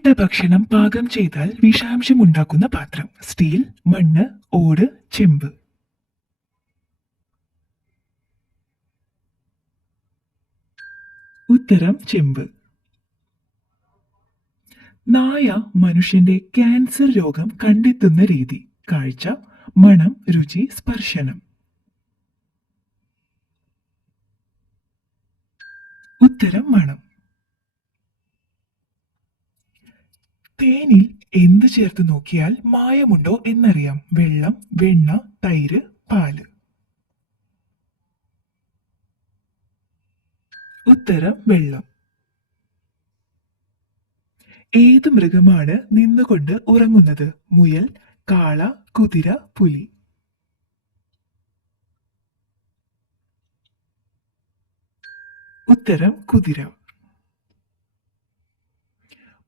വൃത്തികെട്ട ഭക്ഷണം പാകം ചെയ്താൽ വിഷാംശമുണ്ടാക്കുന്ന പാത്രം. സ്റ്റീൽ, മണ്ണ്, ഓട്, ചെമ്പ്. ഉത്തരം ചെമ്പ്. നായ മനുഷ്യന്റെ ക്യാൻസർ രോഗം കണ്ടെത്തുന്ന രീതി. കാഴ്ച, മണം, രുചി, സ്പർശനം. ഉത്തരം മണം. തേനിൽ എന്ത് ചേർത്ത് നോക്കിയാൽ മായമുണ്ടോ എന്നറിയാം? വെള്ളം, വെണ്ണ, തൈര്, പാല്. ഉത്തരം വെള്ളം. ഏത് മൃഗമാണ് നിന്നുകൊണ്ട് ഉറങ്ങുന്നത്? മുയൽ, കാള, കുതിര, പുലി. ഉത്തരം കുതിര.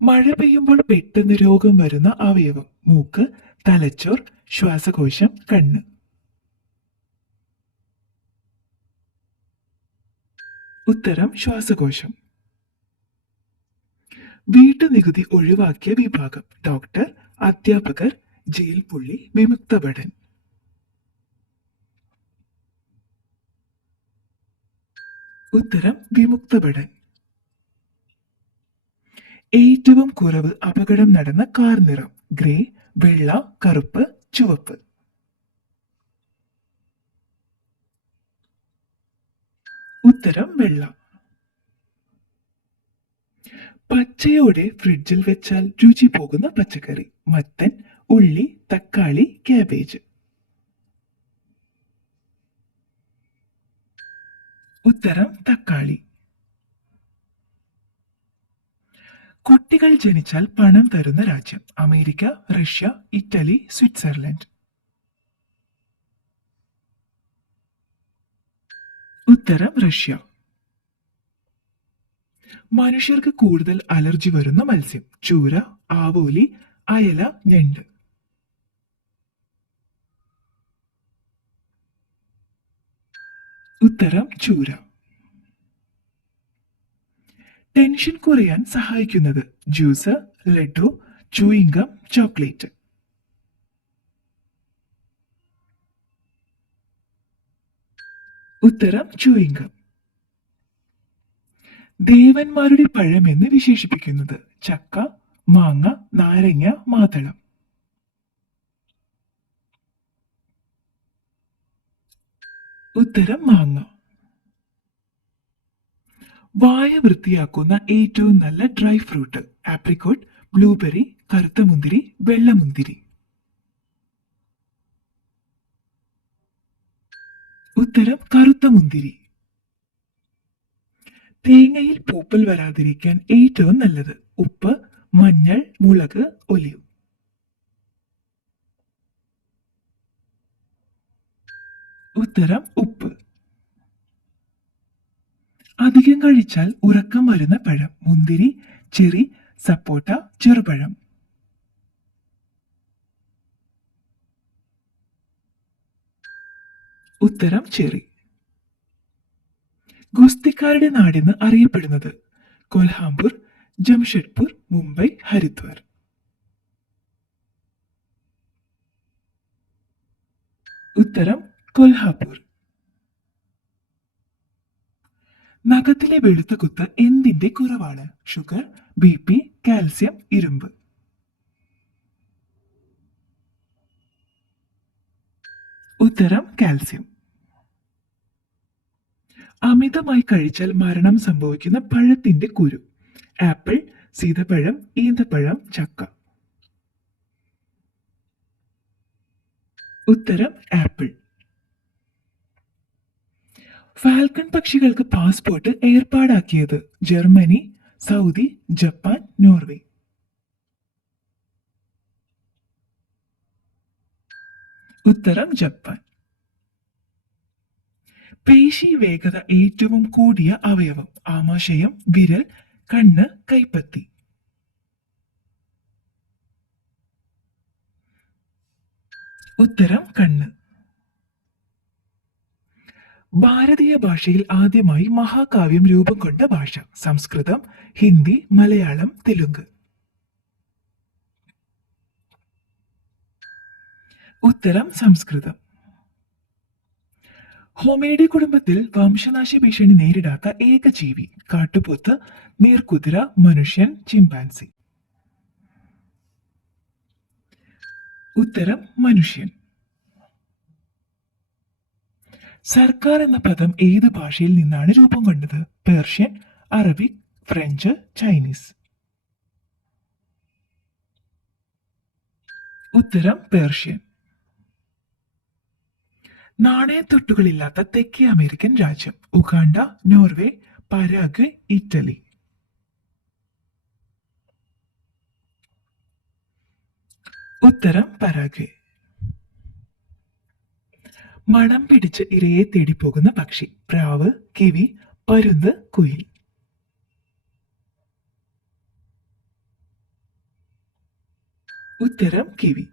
മഴ പെയ്യുമ്പോൾ പെട്ടെന്ന് രോഗം വരുന്ന അവയവം. മൂക്ക്, തലച്ചോർ, ശ്വാസകോശം, കണ്ണ്. ഉത്തരം ശ്വാസകോശം. വീട്ടുനികുതി ഒഴിവാക്കിയ വിഭാഗം. ഡോക്ടർ, അധ്യാപകർ, ജയിൽ പുള്ളി, വിമുക്ത ഭടൻ. ഉത്തരം വിമുക്ത ഭടൻ. ഏറ്റവും കുറവ് അപകടം നടന്ന കാർ നിറം. ഗ്രേ, വെള്ള, കറുപ്പ്, ചുവപ്പ്. ഉത്തരം വെള്ള. പച്ചയോടെ ഫ്രിഡ്ജിൽ വെച്ചാൽ രുചി പോകുന്ന പച്ചക്കറി. മത്തൻ, ഉള്ളി, തക്കാളി, കാബേജ്. ഉത്തരം തക്കാളി. കുട്ടികൾ ജനിച്ചാൽ പണം തരുന്ന രാജ്യം. America, Russia, Italy, Switzerland. ഉത്തരം റഷ്യ. മനുഷ്യർക്ക് കൂടുതൽ അലർജി വരുന്ന മത്സ്യം. ചൂര, ആവോലി, അയല, ഞണ്ട്. ഉത്തരം ചൂര. ടെൻഷൻ കുറയാൻ സഹായിക്കുന്നത്. Juice, laddu, chewing gum, chocolate. ഉത്തരം ചൂയിങ്കം. ദേവന്മാരുടെ പഴം എന്ന് വിശേഷിപ്പിക്കുന്നത്. ചക്ക, മാങ്ങ, നാരങ്ങ, മാതളം. ഉത്തരം മാങ്ങ. വായ വൃത്തിയാക്കുന്ന ഏറ്റവും നല്ല ഡ്രൈ ഫ്രൂട്ട്. ആപ്രിക്കോട്ട്, ബ്ലൂബെറി, കറുത്ത മുന്തിരി, വെള്ളമുന്തിരി. ഉത്തരം കറുത്ത മുന്തിരി. തേങ്ങയിൽ പൂപ്പൽ വരാതിരിക്കാൻ ഏറ്റവും നല്ലത്. ഉപ്പ്, മഞ്ഞൾ, മുളക്, ഒലിവ്. ഉത്തരം ഉപ്പ്. അധികം കഴിച്ചാൽ ഉറക്കം വരുന്ന പഴം. മുന്തിരി, ചെറി, സപ്പോട്ട, ചെറുപഴം. ഉത്തരം ചെറി. ഗുസ്തിക്കാരുടെ നാടെന്ന് അറിയപ്പെടുന്നത്. കൊൽഹാപൂർ, ജംഷഡ്പൂർ, മുംബൈ, ഹരിദ്വാർ. ഉത്തരം കൊൽഹാപൂർ. നഖത്തിലെ വെളുത്ത കുത്ത് എന്തിന്റെ കുറവാണ്? ഷുഗർ, ബി.പി, കാൽസ്യം, ഇരുമ്പ്. ഉത്തരം കാൽസ്യം. അമിതമായി കഴിച്ചാൽ മരണം സംഭവിക്കുന്ന പഴത്തിന്റെ കുരു. ആപ്പിൾ, സീതപ്പഴം, ഈന്തപ്പഴം, ചക്ക. ഉത്തരം ആപ്പിൾ. ഫാൽക്കൺ പക്ഷികൾക്ക് പാസ്പോർട്ട് ഏർപ്പാടാക്കിയത്. Germany, Saudi, Japan, Norway. ഉത്തരം ജപ്പാൻ. പേശി വേഗത ഏറ്റവും കൂടിയ അവയവം. ആമാശയം, വിരൽ, കണ്ണ്, കൈപ്പത്തി. ഉത്തരം കണ്ണ്. ഭാരതീയ ഭാഷയിൽ ആദ്യമായി മഹാകാവ്യം രൂപം കൊണ്ട ഭാഷ. സംസ്കൃതം, ഹിന്ദി, മലയാളം, തെലുങ്ക്. ഉത്തരം സംസ്കൃതം. ഹോമേഡി കുടുംബത്തിൽ വംശനാശ ഭീഷണി നേരിടാത്ത ഏക ജീവി. കാട്ടുപോത്ത്, നീർക്കുതിര, മനുഷ്യൻ, ചിമ്പാൻസി. ഉത്തരം മനുഷ്യൻ. സർക്കാർ എന്ന പദം ഏത് ഭാഷയിൽ നിന്നാണ് രൂപം കൊണ്ടത്? Persian, Arabic, French, Chinese. ഉത്തരം പേർഷ്യൻ. നാണയത്തൊട്ടുകളില്ലാത്ത തെക്കേ അമേരിക്കൻ രാജ്യം. Uganda, Norway, Paraguay, Italy. ഉത്തരം പരാഗ്വേ. മണം പിടിച്ച് ഇരയെ തേടിപ്പോകുന്ന പക്ഷി. പ്രാവ്, കിവി, പരുന്ത്, കുയിൽ. ഉത്തരം കിവി.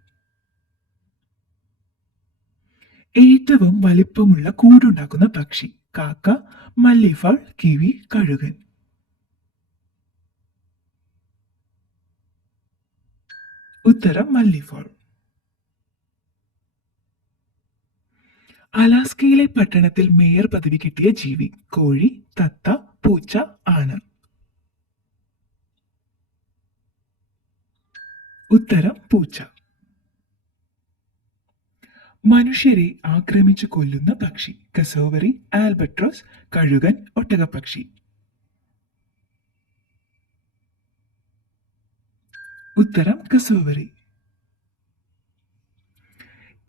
ഏറ്റവും വലിപ്പമുള്ള കൂടുണ്ടാക്കുന്ന പക്ഷി. കാക്ക, മല്ലിഫാൾ, കിവി, കഴുകൻ. ഉത്തരം മല്ലിഫാൾ. അലാസ്കയിലെ പട്ടണത്തിൽ മേയർ പദവി കിട്ടിയ ജീവി. കോഴി, തത്ത, പൂച്ച, ആന. ഉത്തരം പൂച്ച. മനുഷ്യരെ ആക്രമിച്ചു കൊല്ലുന്ന പക്ഷി. കസോവറി, ആൽബട്രോസ്, കഴുകൻ, ഒട്ടകപ്പക്ഷി. ഉത്തരം കസോവറി.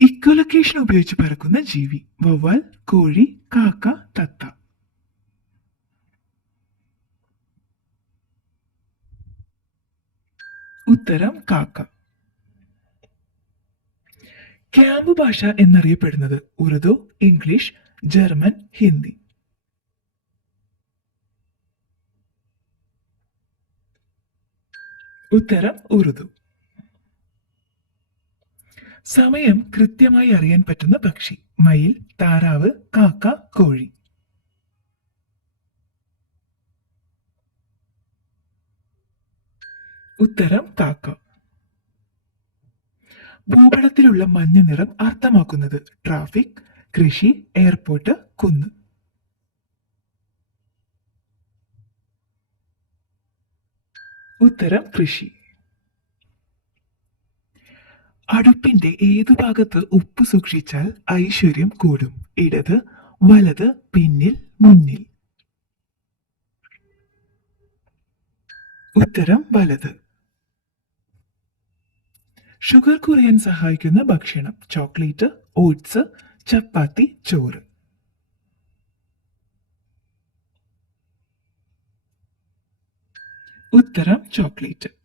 ഇക്കോലൊക്കേഷൻ ഉപയോഗിച്ച് പറക്കുന്ന ജീവി. വവ്വാൽ, കോഴി, കാക്ക, തത്ത. ഉത്തരം കാക്ക. ക്യാമ്പ് ഭാഷ എന്നറിയപ്പെടുന്നത്. Urdu, English, German, Hindi. ഉത്തരം ഉറുദു. സമയം കൃത്യമായി അറിയാൻ പറ്റുന്ന പക്ഷി. മയിൽ, താറാവ്, കാക്ക, കോഴി. ഉത്തരം കാക്ക. ഭൂപടത്തിലുള്ള മഞ്ഞ നിറം അർത്ഥമാക്കുന്നത്. ട്രാഫിക്, കൃഷി, എയർപോർട്ട്, കുന്ന്. ഉത്തരം കൃഷി. അടുപ്പിന്റെ ഏതു ഭാഗത്ത് ഉപ്പ് സൂക്ഷിച്ചാൽ ഐശ്വര്യം കൂടും? ഇടത്, വലത്, പിന്നിൽ, മുന്നിൽ. ഉത്തരം വലത്. ഷുഗർ കുറയാൻ സഹായിക്കുന്ന ഭക്ഷണം. ചോക്ലേറ്റ്, ഓട്സ്, ചപ്പാത്തി, ചോറ്. ഉത്തരം ചോക്ലേറ്റ്.